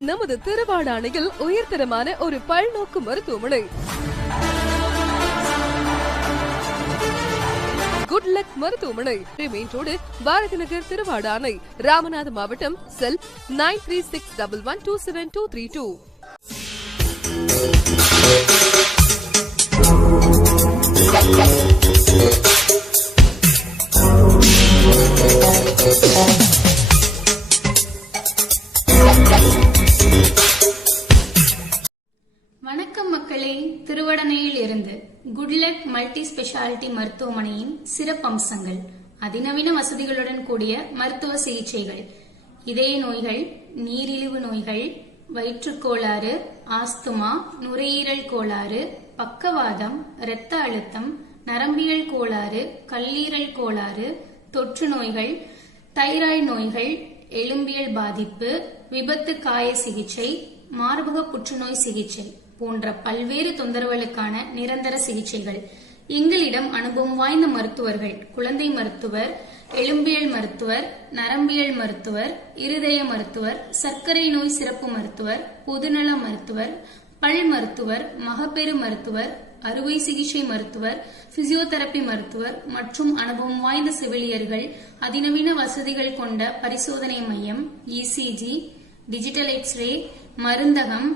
நமது திருவாடானையில் உயர்தரமான ஒரு பல்நோக்கு மருத்துவமனை குட் லக் மருத்துவமனை மெயின் ரோடு பாரதி நகர் திருவாடானை ராமநாத மாவட்டம் செல் 9361127232. வணக்கம் மக்களே, திருவடனையில் இருந்து குட்லக் மல்டி ஸ்பெஷாலிட்டி மருத்துவமனையின் சிறப்பம்சங்கள்: அதிநவீன வசதிகளுடன் கூடிய மருத்துவ சிகிச்சைகள், இதய நோய்கள், நீரிழிவு நோய்கள், வயிற்றுக்கோளாறு, ஆஸ்துமா, நுரையீரல் கோளாறு, பக்கவாதம், இரத்த அழுத்தம், நரம்பியல் கோளாறு, கல்லீரல் கோளாறு, தொற்று நோய்கள், தைராய்டு நோய்கள், எலும்பியல் பாதிப்பு, விபத்து காய சிகிச்சை, மார்பக புற்றுநோய் சிகிச்சை போன்ற பல்வேறு தொந்தரவுகளுக்கான நிரந்தர சிகிச்சைகள். எங்களிடம் அனுபவம் வாய்ந்த மருத்துவர்கள், குழந்தை மருத்துவர், எலும்பியல் மருத்துவர், நரம்பியல் மருத்துவர், இருதய மருத்துவர், சர்க்கரை நோய் சிறப்பு மருத்துவர், பொதுநல மருத்துவர், பல் மருத்துவர், மகப்பேறு மருத்துவர், அறுவை சிகிச்சை மருத்துவர், பிசியோதெரபி மருத்துவர் மற்றும் அனுபவம் வாய்ந்த செவிலியர்கள், அதிநவீன வசதிகள் கொண்ட பரிசோதனை மையம், இசிஜி, டிஜிட்டல் எக்ஸ்ரே, மருந்தகம்,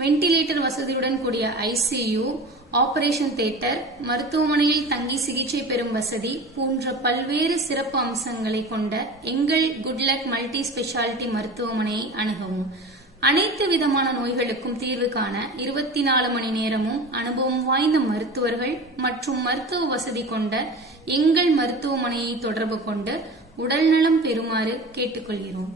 வென்டிலேட்டர் வசதியுடன் கூடிய ஐசியு, ஆபரேஷன் தியேட்டர், மருத்துவமனையில் தங்கி சிகிச்சை பெறும் வசதி போன்ற பல்வேறு சிறப்பு அம்சங்களை கொண்ட எங்கள் குட்லக் மல்டி ஸ்பெஷாலிட்டி மருத்துவமனையை அணுகவும். அனைத்து விதமான நோய்களுக்கும் தீர்வு காண 24 மணி நேரமும் அனுபவம் வாய்ந்த மருத்துவர்கள் மற்றும் மருத்துவ வசதி கொண்ட எங்கள் மருத்துவமனையை தொடர்பு கொண்டு உடல்நலம் பெறுமாறு கேட்டுக்கொள்கிறோம்.